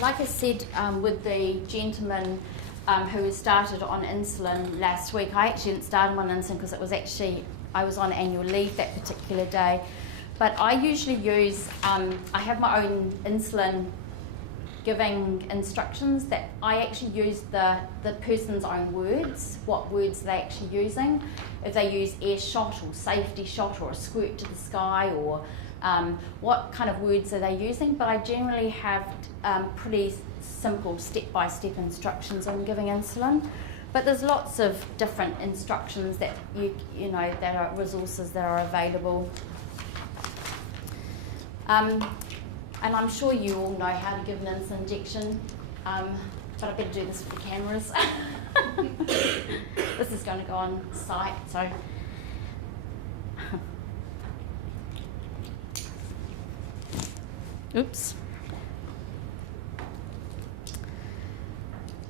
Like I said, with the gentleman who started on insulin last week, I actually didn't start him on insulin because it was actually, I was on annual leave that particular day. But I usually use, I have my own insulin giving instructions that I actually use the person's own words, what words they're actually using. If they use air shot or safety shot or a squirt to the sky, or what kind of words are they using. But I generally have pretty simple step-by-step instructions on giving insulin. But there's lots of different instructions that you know, that are resources that are available. And I'm sure you all know how to give an insulin injection, but I better do this for the cameras. This is going to go on site, so. Oops.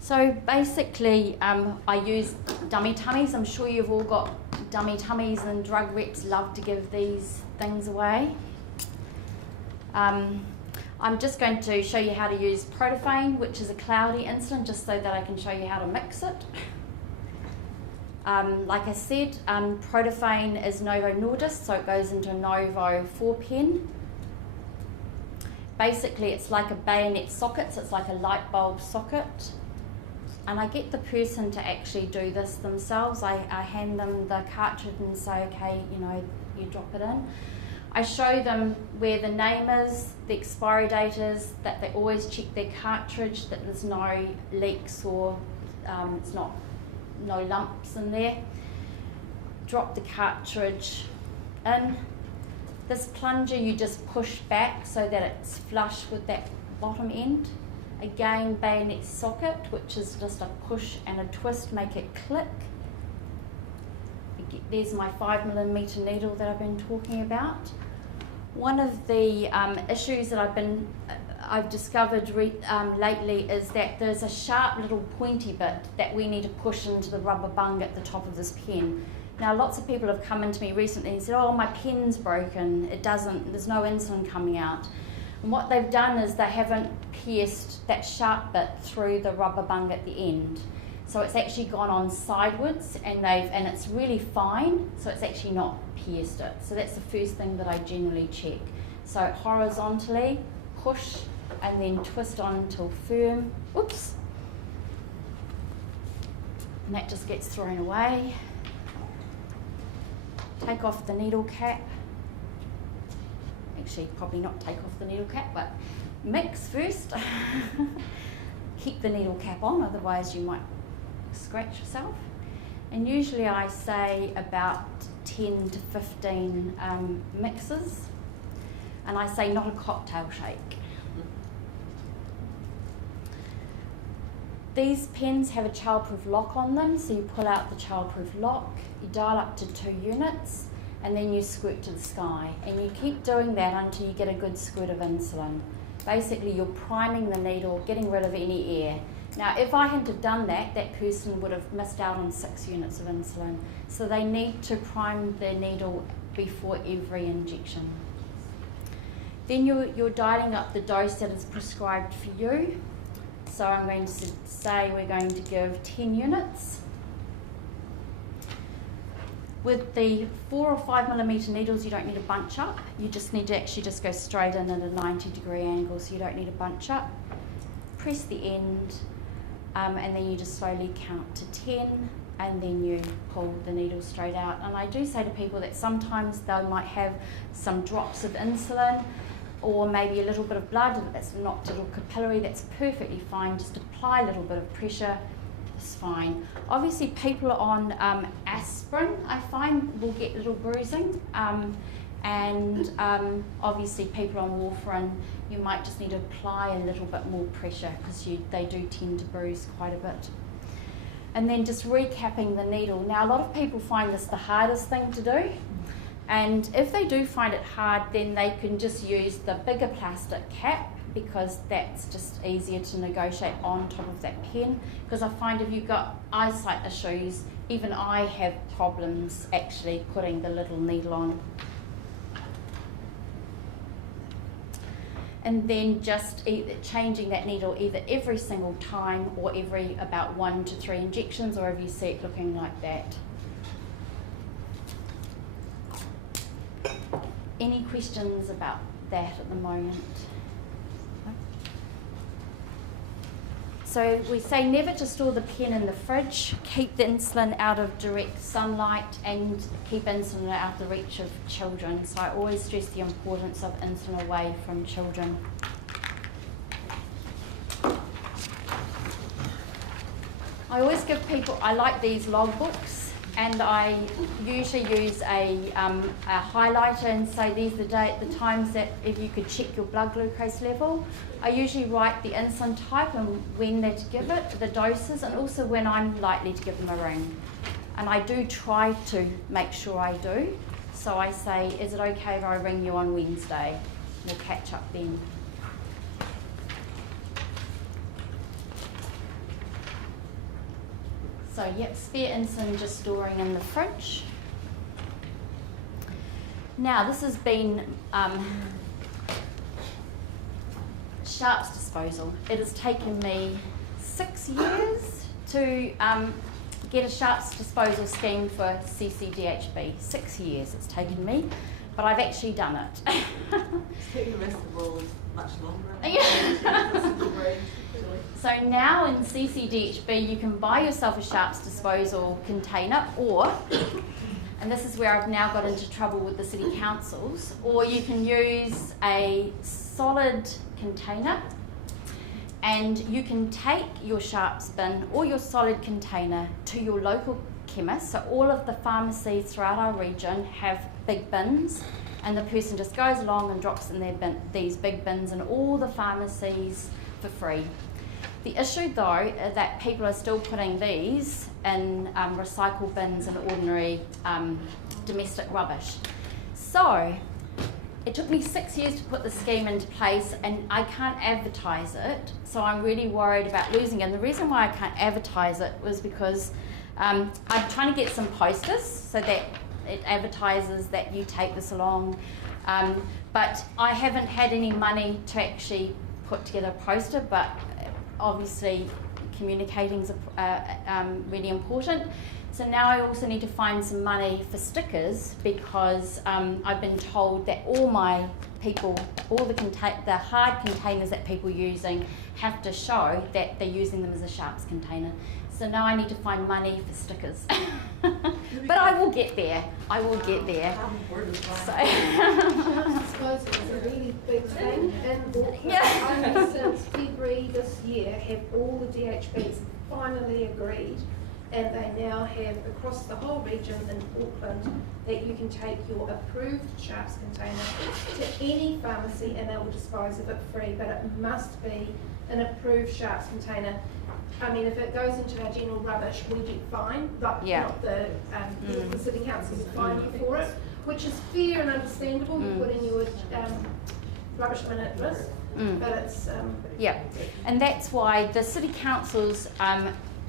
So basically, I use dummy tummies. I'm sure you've all got dummy tummies, and drug reps love to give these things away. I'm just going to show you how to use Protophane, which is a cloudy insulin, just so that I can show you how to mix it. Like I said, Protophane is Novo Nordisk, so it goes into a Novo 4-pen. Basically, it's like a bayonet socket, so it's like a light bulb socket. And I get the person to actually do this themselves. I hand them the cartridge and say, okay, you know, you drop it in. I show them where the name is, the expiry date is, that they always check their cartridge, that there's no leaks or it's not no lumps in there. Drop the cartridge in. This plunger you just push back so that it's flush with that bottom end. Again, bayonet socket, which is just a push and a twist, make it click. There's my 5mm needle that I've been talking about. One of the issues that I've discovered lately is that there's a sharp little pointy bit that we need to push into the rubber bung at the top of this pen. Now, lots of people have come into me recently and said, oh, my pen's broken, there's no insulin coming out. And what they've done is they haven't pierced that sharp bit through the rubber bung at the end. So it's actually gone on sidewards, and it's really fine, so it's actually not pierced it. So that's the first thing that I generally check. So horizontally, push, and then twist on until firm. Oops. And that just gets thrown away. Take off the needle cap. Actually, probably not take off the needle cap, but mix first. Keep the needle cap on, otherwise you might scratch yourself. And usually I say about 10 to 15 mixes, and I say not a cocktail shake. These pens have a childproof lock on them, so you pull out the childproof lock, you dial up to 2 units, and then you squirt to the sky, and you keep doing that until you get a good squirt of insulin. Basically, you're priming the needle, getting rid of any air. Now, if I hadn't have done that, that person would have missed out on 6 units of insulin. So they need to prime their needle before every injection. Then you're dialing up the dose that is prescribed for you. So I'm going to say we're going to give 10 units. With the 4 or 5mm needles, you don't need to bunch up. You just need to actually just go straight in at a 90-degree angle, so you don't need to bunch up. Press the end, and then you just slowly count to 10, and then you pull the needle straight out. And I do say to people that sometimes they might have some drops of insulin, or maybe a little bit of blood, and that's not a little capillary, that's perfectly fine. Just apply a little bit of pressure, it's fine. Obviously, people on aspirin, I find, will get little bruising, and obviously people on warfarin, you might just need to apply a little bit more pressure, because they do tend to bruise quite a bit. And then just recapping the needle. Now, a lot of people find this the hardest thing to do. And if they do find it hard, then they can just use the bigger plastic cap, because that's just easier to negotiate on top of that pen. Because I find if you've got eyesight issues, even I have problems actually putting the little needle on. and then just either changing that needle either every single time or every about 1 to 3 injections, or if you see it looking like that. Any questions about that at the moment? So we say never to store the pen in the fridge, keep the insulin out of direct sunlight, and keep insulin out of the reach of children. So I always stress the importance of insulin away from children. I always give people, I like these logbooks, and I usually use a highlighter and say these are the times that if you could check your blood glucose level. I usually write the insulin type and when they're to give it, the doses, and also when I'm likely to give them a ring. And I do try to make sure I do. So I say, is it okay if I ring you on Wednesday? We'll catch up then. So yep, spare insulin just storing in the fridge. Now this has been sharps disposal. It has taken me 6 years to get a sharps disposal scheme for CCDHB. 6 years it's taken me, but I've actually done it. It's taking the rest of the world much longer. Yeah. So now in CCDHB you can buy yourself a sharps disposal container, or, and this is where I've now got into trouble with the city councils, or you can use a solid container, and you can take your sharps bin or your solid container to your local chemist. So all of the pharmacies throughout our region have big bins, and the person just goes along and drops in their bin, these big bins in all the pharmacies for free. The issue though is that people are still putting these in recycle bins and ordinary domestic rubbish. So it took me 6 years to put the scheme into place, and I can't advertise it, so I'm really worried about losing it. And the reason why I can't advertise it was because I'm trying to get some posters so that it advertises that you take this along, but I haven't had any money to actually put together a poster, but obviously communicating is really important. So now I also need to find some money for stickers, because I've been told that all my people, all the hard containers that people are using have to show that they're using them as a sharps container. So now I need to find money for stickers. But I will get there. I will get there. So. Disposal is a really big thing in Auckland. Yeah. Only since February this year have all the DHBs finally agreed, and they now have across the whole region in Auckland that you can take your approved sharps container to any pharmacy and they will dispose of it free, but it must be an approved sharps container. I mean, if it goes into our general rubbish, we get fined, but not the city council will fine you for it, which is fair and understandable. You're putting your rubbish bin at risk, but it's yeah, and that's why the city councils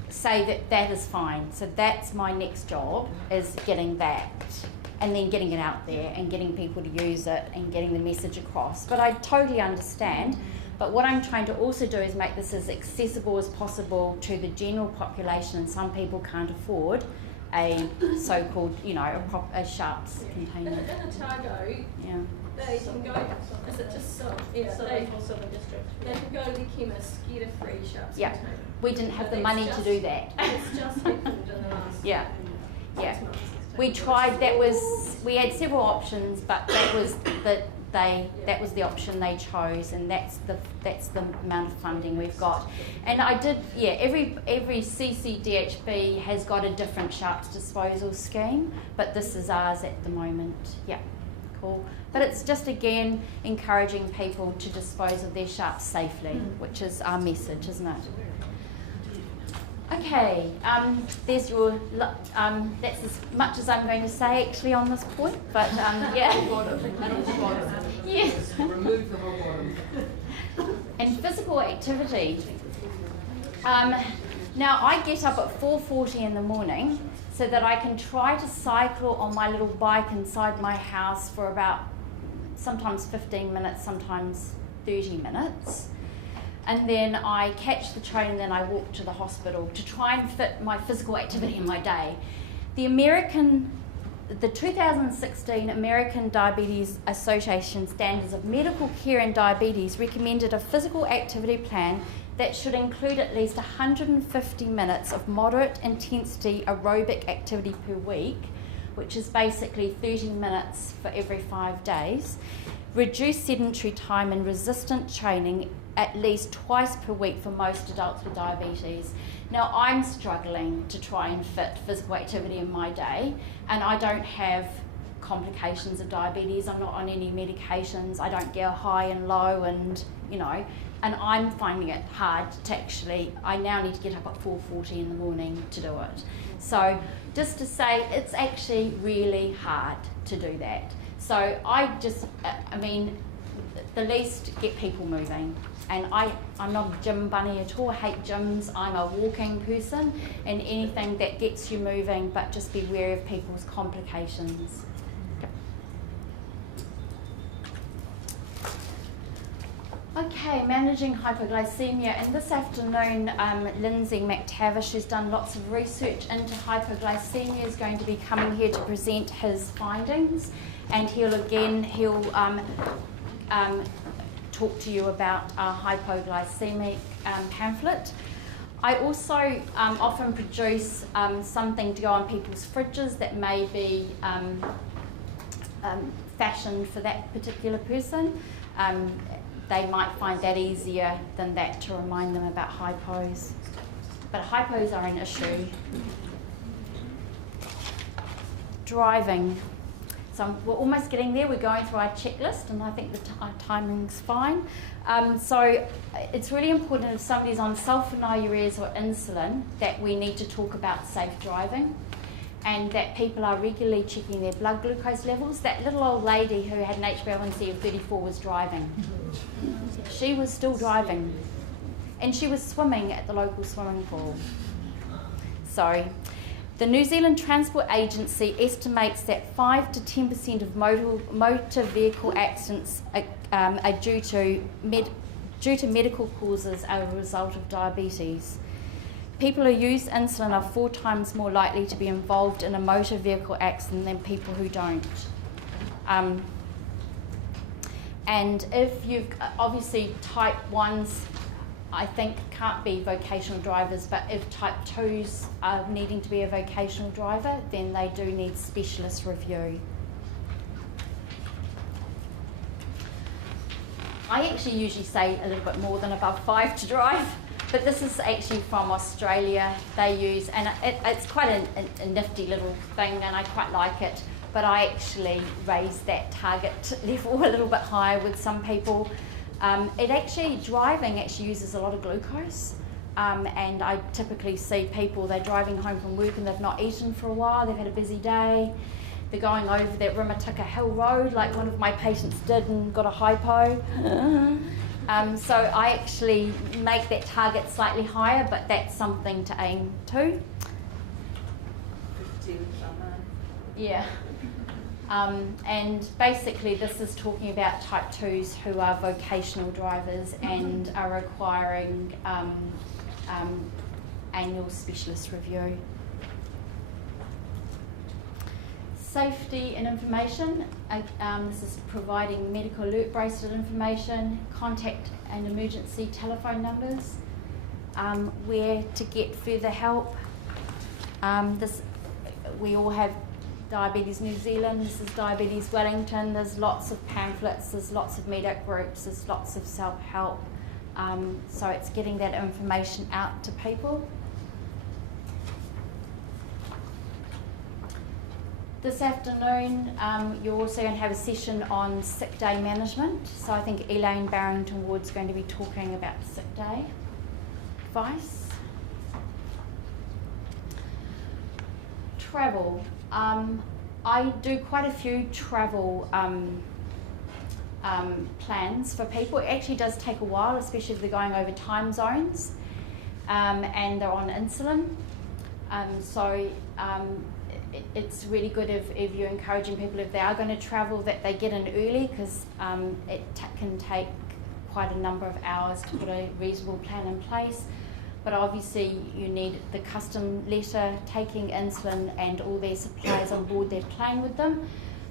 say that that is fine. So that's my next job, is getting that, and then getting it out there and getting people to use it and getting the message across. But I totally understand. But what I'm trying to also do is make this as accessible as possible to the general population, and some people can't afford a so-called, you know, a sharps container. In Otago, they can go, is it just so? Yeah, so they can go to the chemist, get a free sharps container. We didn't have the money to do that. It's just happened in the last Yeah. We tried, we had several options, but that was the option they chose, and that's the amount of funding we've got. And I did, every CCDHB has got a different sharps disposal scheme, but this is ours at the moment. Yeah, cool. But it's just, again, encouraging people to dispose of their sharps safely, which is our message, isn't it? Okay, there's your, that's as much as I'm going to say actually on this point, but Yes. Remove the whole bottom. And physical activity. Now I get up at 4:40 in the morning so that I can try to cycle on my little bike inside my house for about sometimes 15 minutes, sometimes 30 minutes. And then I catch the train and then I walk to the hospital to try and fit my physical activity in my day. The 2016 American Diabetes Association Standards of Medical Care in Diabetes recommended a physical activity plan that should include at least 150 minutes of moderate intensity aerobic activity per week, which is basically 30 minutes for every 5 days, reduce sedentary time and resistant training at least twice per week for most adults with diabetes. Now, I'm struggling to try and fit physical activity in my day, and I don't have complications of diabetes. I'm not on any medications. I don't get high and low, and and I'm finding it hard to actually. I now need to get up at 4:40 in the morning to do it. So just to say, it's actually really hard to do that. So the least, get people moving. And I'm not a gym bunny at all. I hate gyms. I'm a walking person, and anything that gets you moving, but just be wary of people's complications. Okay, managing hypoglycemia. And this afternoon, Lindsay McTavish, who's done lots of research into hypoglycemia, is going to be coming here to present his findings. And he'll talk to you about a hypoglycemic pamphlet. I also often produce something to go on people's fridges that may be fashioned for that particular person. They might find that easier than that to remind them about hypos. But hypos are an issue. Driving. So we're almost getting there. We're going through our checklist, and I think our timing's fine. So it's really important if somebody's on sulfonylureas or insulin that we need to talk about safe driving, and that people are regularly checking their blood glucose levels. That little old lady who had an HbA1c of 34 was driving. She was still driving, and she was swimming at the local swimming pool. So the New Zealand Transport Agency estimates that 5 to 10% of motor vehicle accidents are due to medical causes as a result of diabetes. People who use insulin are 4 times more likely to be involved in a motor vehicle accident than people who don't. And if you've obviously type 1s, I think can't be vocational drivers, but if type 2s are needing to be a vocational driver, then they do need specialist review. I actually usually say a little bit more than above 5 to drive, but this is actually from Australia. They use, and it's quite a nifty little thing, and I quite like it, but I actually raise that target level a little bit higher with some people. Driving actually uses a lot of glucose, and I typically see people, they're driving home from work and they've not eaten for a while, they've had a busy day, they're going over that Rimatuka Hill Road like one of my patients did and got a hypo. So I actually make that target slightly higher, but that's something to aim to. 15 summer. Yeah. And basically this is talking about type 2s who are vocational drivers and are requiring annual specialist review. Safety and information. This is providing medical alert bracelet information, contact and emergency telephone numbers, where to get further help. We all have Diabetes New Zealand, this is Diabetes Wellington, there's lots of pamphlets, there's lots of meetup groups, there's lots of self-help. So it's getting that information out to people. This afternoon, you're also going to have a session on sick day management. So I think Elaine Barrington-Ward is going to be talking about sick day advice. Travel. I do quite a few travel plans for people. It actually does take a while, especially if they're going over time zones and they're on insulin. It's really good if you're encouraging people, if they are going to travel, that they get in early, because it can take quite a number of hours to put a reasonable plan in place. But obviously you need the custom letter taking insulin and all their supplies on board their plane with them.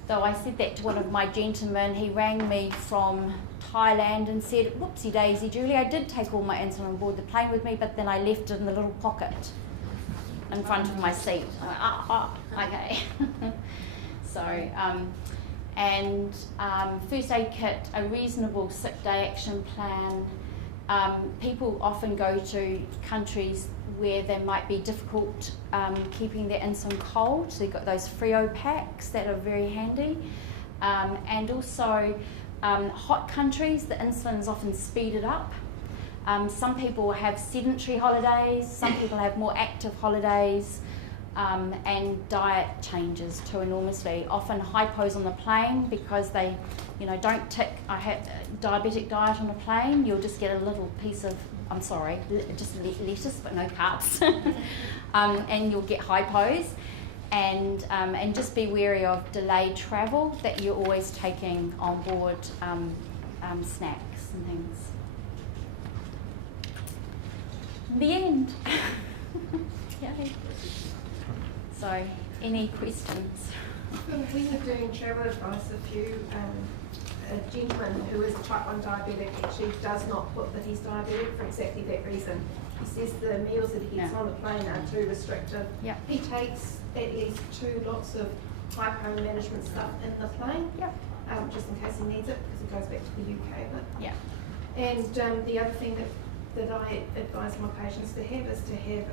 Though I said that to one of my gentlemen, he rang me from Thailand and said, whoopsie daisy Julie, I did take all my insulin on board the plane with me, but then I left it in the little pocket in front of my seat. I went, okay. So, first aid kit, a reasonable sick day action plan. People often go to countries where they might be difficult keeping their insulin cold, so you've got those Frio packs that are very handy. And also hot countries, the insulin is often speeded up. Some people have sedentary holidays, some people have more active holidays, and diet changes too enormously. Often hypos on the plane because they, don't tick, I had a diabetic diet on a plane, you'll just get a little piece of, just lettuce but no carbs, and you'll get hypos. And just be wary of delayed travel, that you're always taking on board snacks and things. The end. Yay. So, any questions? When we're doing travel advice, a gentleman who is type 1 diabetic actually does not put that he's diabetic for exactly that reason. He says the meals that he gets on the plane are too restrictive. Yep. He takes at least 2 lots of Hypomanagement stuff in the plane, just in case he needs it, because it goes back to the UK. But and the other thing that I advise my patients to have is to have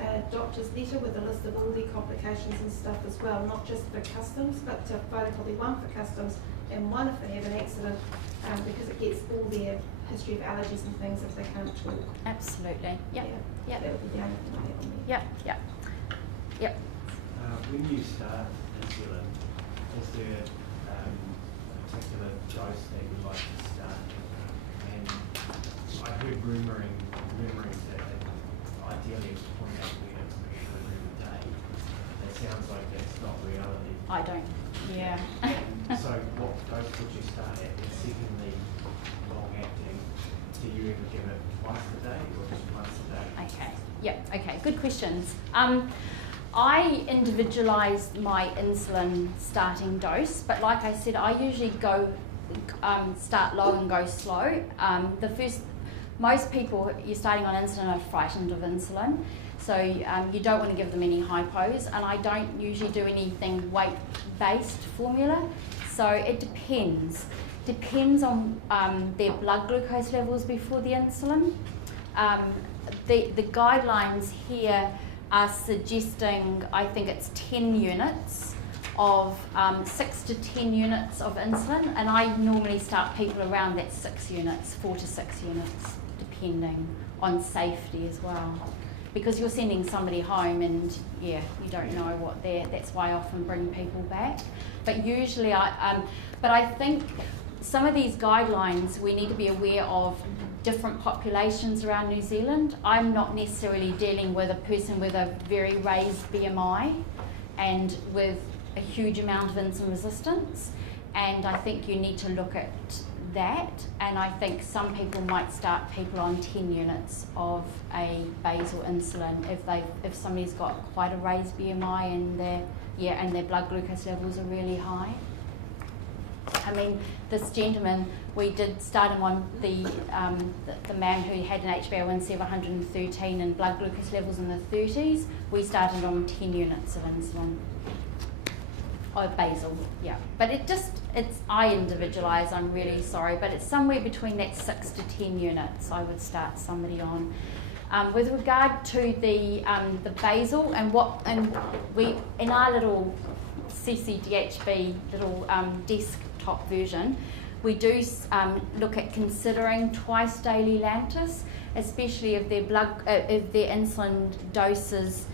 a doctor's letter with a list of all their complications and stuff as well, not just for customs, but to photocopy one for customs and one if they have an accident, because it gets all their history of allergies and things if they can't talk. Absolutely. Yep. That would be the only thing I have on there. Yep. When you start insulin, is there a particular dose that you like to start? And I heard rumorings that ideally it's 0.8 units per kilogram a day. That sounds like that's not reality. I don't. Yeah. So what dose would you start at? And secondly, long acting, do you ever give it twice a day or just once a day? Okay. Yep. Okay. Good questions. I individualise my insulin starting dose, but like I said, I usually go start low and go slow. Most people you're starting on insulin are frightened of insulin, so you don't want to give them any hypos, and I don't usually do anything weight-based formula, so it depends. Depends on their blood glucose levels before the insulin. The guidelines here are suggesting, I think it's 10 units of 6 to 10 units of insulin, and I normally start people around that 6 units, 4 to 6 units, depending on safety as well. Because you're sending somebody home and you don't know what that's why I often bring people back. But usually but I think some of these guidelines we need to be aware of different populations around New Zealand. I'm not necessarily dealing with a person with a very raised BMI and with a huge amount of insulin resistance, and I think you need to look at that, and I think some people might start people on 10 units of a basal insulin if somebody's got quite a raised BMI and their blood glucose levels are really high. I mean, this gentleman, we did start him on the man who had an HbA1c of 113 and blood glucose levels in the 30s. We started on 10 units of insulin. Or basal, but I individualise, I'm really sorry, but it's somewhere between that 6 to 10 units I would start somebody on. With regard to the basal and we in our little CCDHB little desktop version, we do look at considering twice daily Lantus, especially if their insulin doses,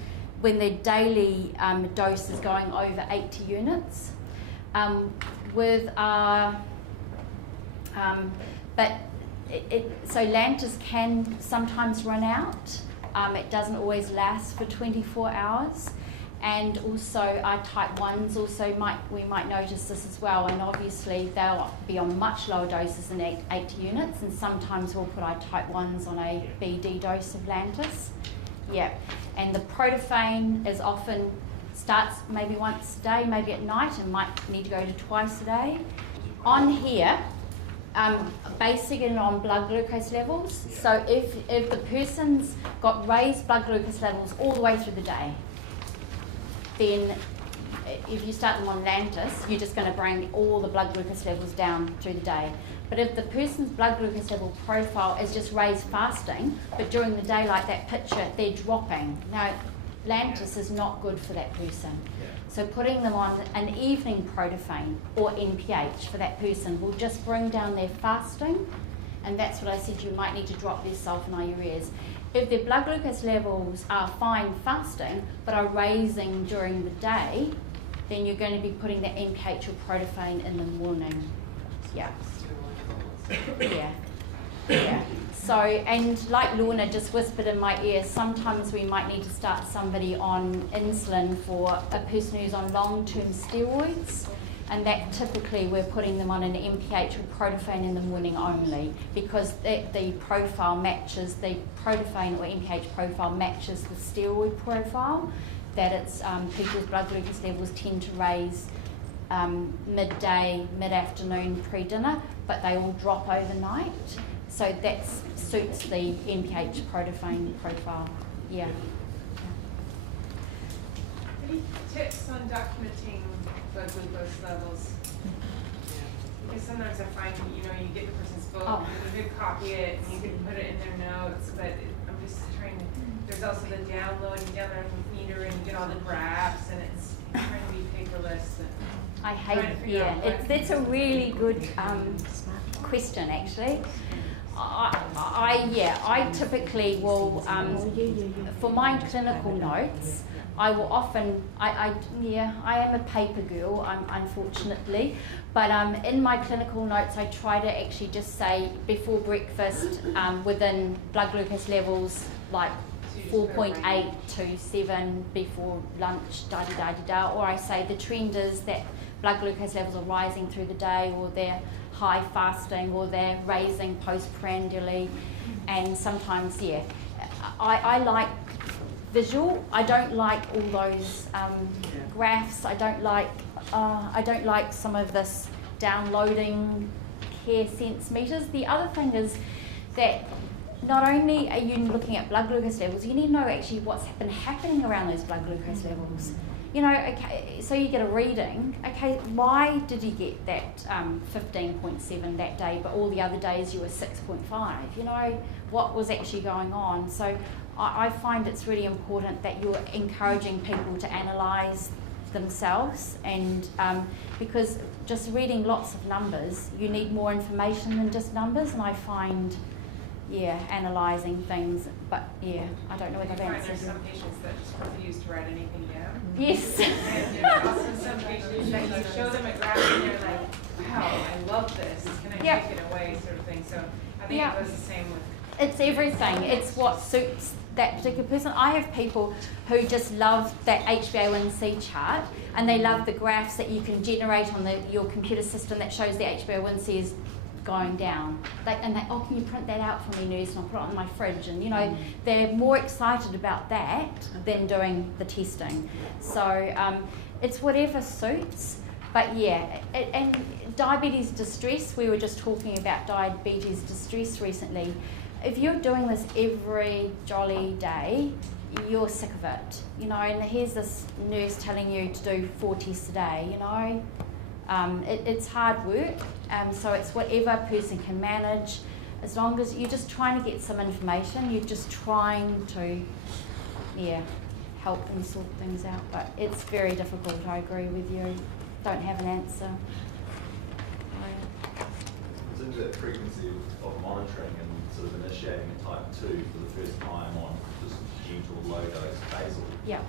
when their daily dose is going over 80 units. So Lantus can sometimes run out. It doesn't always last for 24 hours. And also our type 1s also we might notice this as well, and obviously they'll be on much lower doses than 80 units, and sometimes we'll put our type 1s on a BD dose of Lantus. Yeah, and the protophane is often starts maybe once a day, maybe at night, and might need to go to twice a day. On here, basing it on blood glucose levels. So if the person's got raised blood glucose levels all the way through the day, then if you start them on Lantus, you're just going to bring all the blood glucose levels down through the day. But if the person's blood glucose level profile is just raised fasting, but during the day, like that picture, they're dropping. Now, Lantus is not good for that person. So putting them on an evening protophane or NPH for that person will just bring down their fasting, and that's what I said, you might need to drop their sulfonylureas. If their blood glucose levels are fine fasting but are raising during the day, then you're going to be putting the NPH or protophane in the morning. Yeah. Yeah. Yeah. So, and like Lorna just whispered in my ear, sometimes we might need to start somebody on insulin for a person who's on long-term steroids, and that typically we're putting them on an NPH or protophane in the morning only, because the profile matches, the protophane or NPH profile matches the steroid profile, that it's people's blood glucose levels tend to raise midday, mid-afternoon, pre-dinner, but they all drop overnight. So that suits the NPH protophane profile. Yeah. Any tips on documenting blood glucose levels? Because sometimes I find, you get the person's book, you could copy it, and you can put it in their notes, but I'm just trying to, there's also the download, you download the meter, and you get all the graphs, and it's trying to be paperless. I hate it. That's a really good question, actually. I typically will, for my clinical notes, I will often, I am a paper girl, unfortunately, but in my clinical notes I try to actually just say before breakfast within blood glucose levels like 4.8 to 7 before lunch, da-da-da-da-da, or I say the trend is that blood glucose levels are rising through the day, or they're high fasting, or they're raising postprandially, and sometimes, I like visual. I don't like all those graphs. I don't like some of this downloading care sense meters. The other thing is that not only are you looking at blood glucose levels, you need to know actually what's been happening around those blood glucose levels. Okay, so you get a reading, okay, why did you get that 15.7 that day, but all the other days you were 6.5? What was actually going on? So I find it's really important that you're encouraging people to analyse themselves, and because just reading lots of numbers, you need more information than just numbers, and I find analysing things, but I don't know whether I've answered. There's some patients that just refuse to write anything down. Yes. And there's also some patients that you show them a graph and they're like, wow, I love this, can I take it away, sort of thing. So I think it goes the same with... It's everything. It's what suits that particular person. I have people who just love that HbA1c chart, and they love the graphs that you can generate on your computer system that shows the HbA1c is going down. Can you print that out for me, nurse, and I'll put it on my fridge, and they're more excited about that than doing the testing. So it's whatever suits, but and diabetes distress, we were just talking about diabetes distress recently. If you're doing this every jolly day, you're sick of it, and here's this nurse telling you to do 4 tests a day, it's hard work, so it's whatever a person can manage, as long as you're just trying to get some information, you're just trying to, help them sort things out, but it's very difficult, I agree with you, don't have an answer. In terms of that frequency of monitoring and sort of initiating a type 2 for the first time on just gentle low dose basal, Yeah.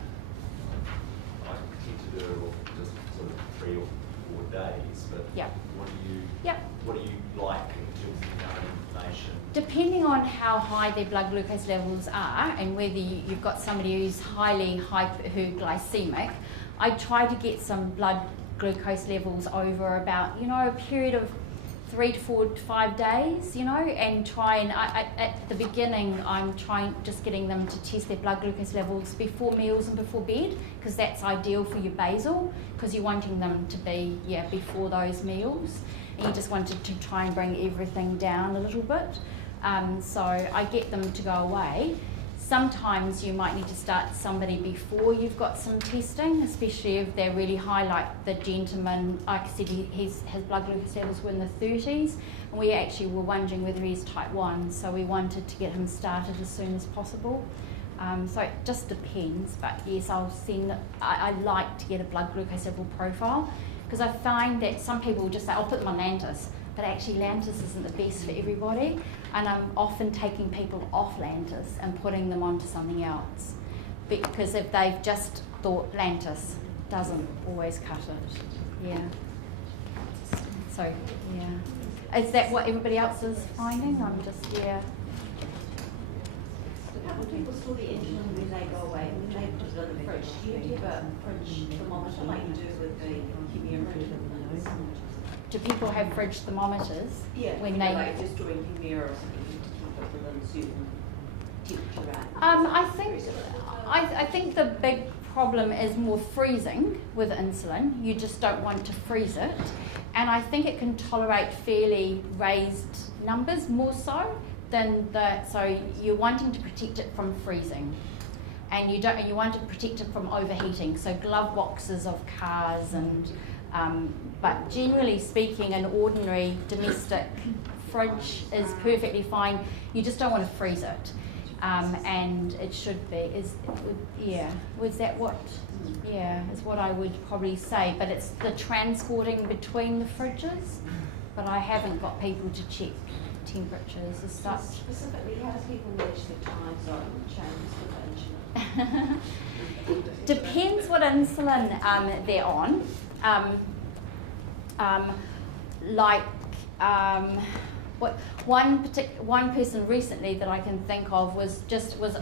I tend to do it just sort of 3 or 4 days, but what do you like in terms of information? Depending on how high their blood glucose levels are and whether you've got somebody who's highly hypoglycemic, I try to get some blood glucose levels over about, a period of 3 to 4 to 5 days, and try and, at the beginning, I'm just getting them to test their blood glucose levels before meals and before bed, because that's ideal for your basal, because you're wanting them to be, before those meals. And you just wanted to try and bring everything down a little bit. So I get them to go away. Sometimes you might need to start somebody before you've got some testing, especially if they're really high, like the gentleman, like I said, his blood glucose levels were in the 30s, and we actually were wondering whether he's type 1, so we wanted to get him started as soon as possible. So it just depends, but yes, I like to get a blood glucose level profile, because I find that some people will just say, I'll put them on Lantus, but actually Lantus isn't the best for everybody, and I'm often taking people off Lantus and putting them onto something else, because if they've just thought Lantus doesn't always cut it. So is that what everybody else is finding? I'm just How do people store the insulin when they go away? When they put it in the fridge, do you have a fridge thermometer like you do with the Humira? Do people have fridge thermometers? When they like just doing Humira or something to keep it within a certain temperature range? I think the big problem is more freezing with insulin. You just don't want to freeze it, and I think it can tolerate fairly raised numbers more so than so you're wanting to protect it from freezing, and you want to protect it from overheating. So glove boxes of cars and but generally speaking, an ordinary domestic fridge is perfectly fine. You just don't want to freeze it, and it should be. Was that what? Is what I would probably say. But it's the transporting between the fridges. But I haven't got people to check temperatures as such. Specifically, how do people manage their time zone changes with insulin? Depends what insulin they're on. One person recently that I can think of was just on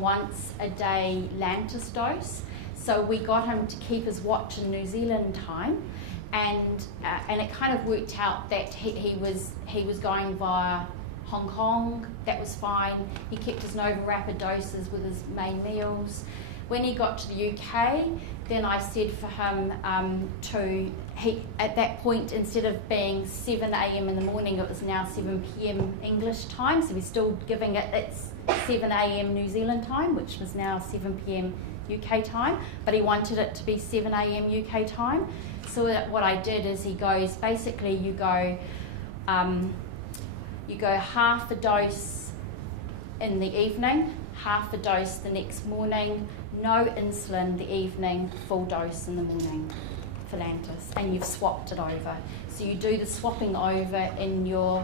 once a day Lantus dose. So we got him to keep his watch in New Zealand time, and it kind of worked out that he was going via Hong Kong. That was fine. He kept his Nova Rapid doses with his main meals. When he got to the UK, then I said for him at that point, instead of being 7 a.m. in the morning, it was now 7 p.m. English time. So we're still giving it its 7 a.m. New Zealand time, which was now 7 p.m. UK time, but he wanted it to be 7 a.m. UK time. So what I did is you go half a dose in the evening, half a dose the next morning, no insulin the evening, full dose in the morning for Lantus, and you've swapped it over. So you do the swapping over in your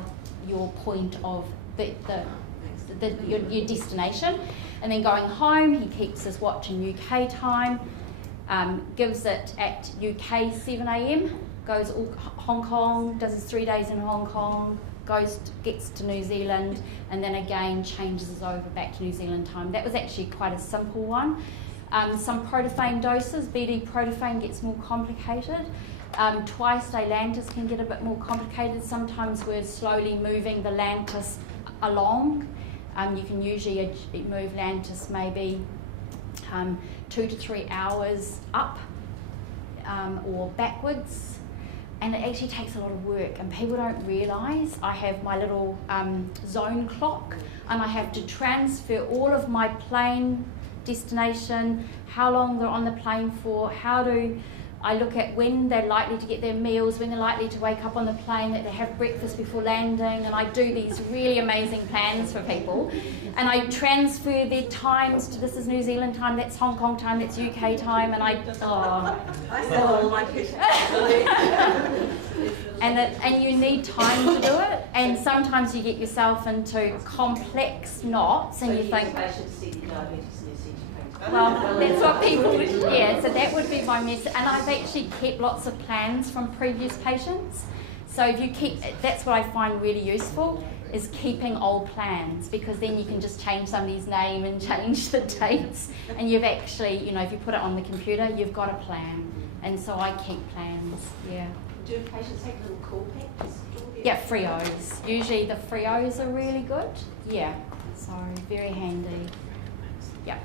point of your destination, and then going home he keeps his watch in UK time, gives it at UK 7 a.m, goes Hong Kong, does his 3 days in Hong Kong, gets to New Zealand, and then again changes over back to New Zealand time. That was actually quite a simple one. Some protophane doses, BD protophane gets more complicated. Twice day Lantus can get a bit more complicated. Sometimes we're slowly moving the Lantus along. You can usually move Lantus maybe 2 to 3 hours up or backwards. And it actually takes a lot of work, and people don't realise I have my little zone clock, and I have to transfer all of my plane destination, how long they're on the plane for, how do I look at when they're likely to get their meals, when they're likely to wake up on the plane, that they have breakfast before landing, and I do these really amazing plans for people, and I transfer their times to, this is New Zealand time, that's Hong Kong time, that's UK time, and and you need time to do it, and sometimes you get yourself into complex knots, and you think, well, that's what people, so that would be my message. And I've actually kept lots of plans from previous patients. So if you keep, that's what I find really useful, is keeping old plans, because then you can just change somebody's name and change the dates, and you've actually, you know, if you put it on the computer, you've got a plan. And so I keep plans, yeah. Do patients take little call packs? Yeah, Frios. Usually the Frios are really good. Yeah, so very handy. Yeah.